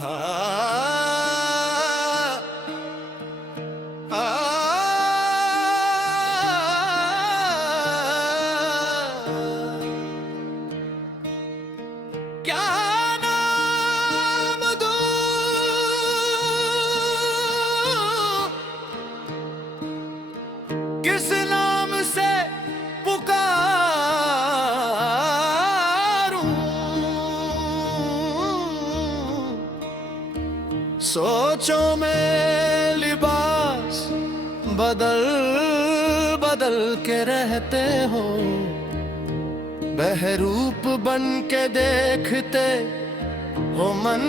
क्या नाम दूं, किस नाम से पुकारूं। सोचों में लिबास बदल बदल के रहते हो, बहरूप बन के देखते हो मन।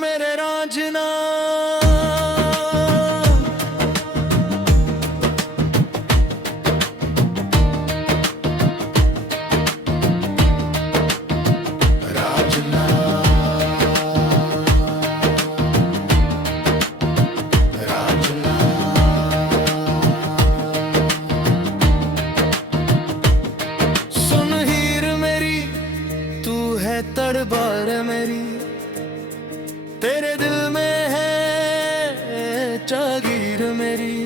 मेरे रांझना रांझना रांझना सुन हीर मेरी, तू है तड़बार मेरी, तेरे दिल में है जागीर मेरी,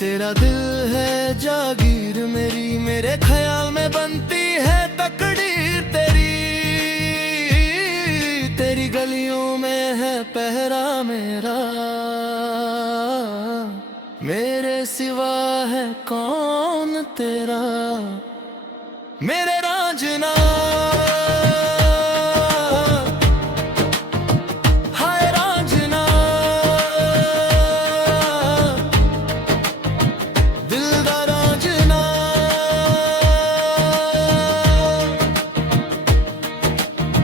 तेरा दिल है जागीर मेरी। मेरे ख्याल में बनती है तकदीर तेरी, तेरी गलियों में है पहरा मेरा, मेरे सिवा है कौन तेरा। मेरे रांझना हाय रांझना, दिल दा रांझना।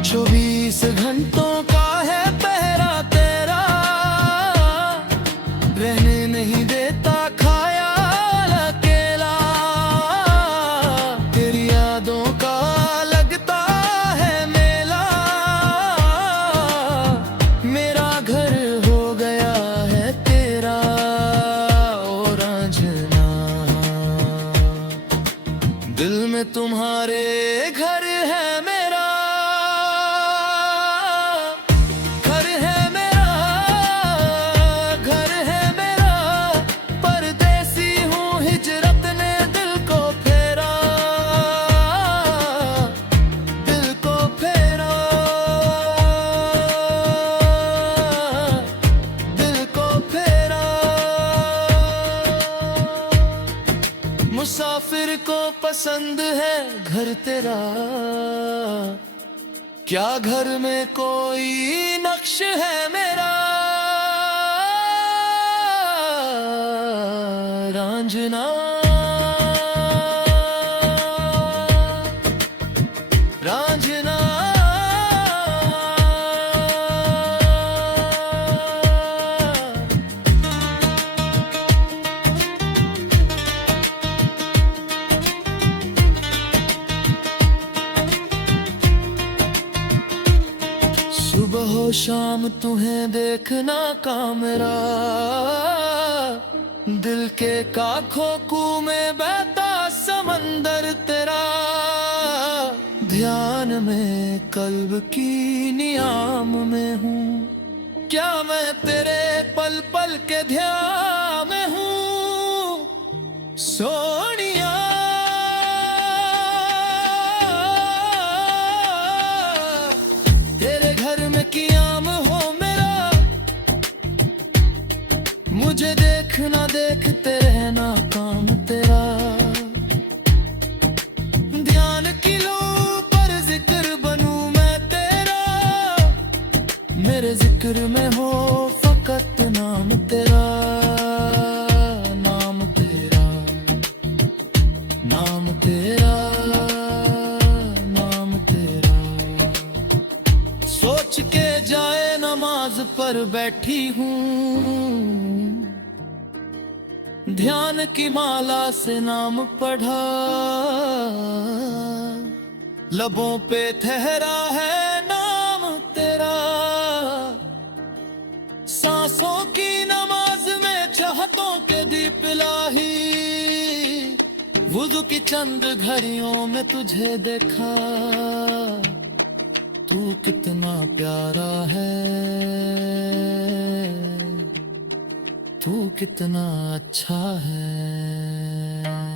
24 घंटों का है पहरा तेरा, रहने नहीं देता ख्याल अकेला, तेरी यादों का लगता है मेला, मेरा घर हो गया है तेरा ओ रांझना। दिल में तुम्हारे घर है मेरा, घर है मेरा, घर है मेरा। परदेसी हूँ हिजरत ने दिल को फेरा, दिल को फेरा, दिल को फेरा। मुसाफिर को पसंद है घर तेरा, क्या घर में कोई नक्श है मेरा। रांझना रांझना सुबह हो शाम तुम्हें देखना का मेरा, दिल के काखों कू में बहता समंदर तेरा। ध्यान में कल्ब की नियाम में हूँ, क्या मैं तेरे पल पल के ध्यान में हूँ। सोनिया तेरे घर में कियाम हो मेरा, मुझे देखना देखते रहना काम तेरा। ध्यान की लो पर जिक्र बनूं मैं तेरा, मेरे जिक्र में हो फकत नाम तेरा, नाम तेरा, नाम तेरा, नाम तेरा। सोच के जाए नमाज पर बैठी हूँ, ध्यान की माला से नाम पढ़ा, लबों पे ठहरा है नाम तेरा। सांसों की नमाज में चाहतों के दीप लाही, वुज़ू की चंद घड़ियों में तुझे देखा, तू कितना प्यारा है, तू कितना अच्छा है।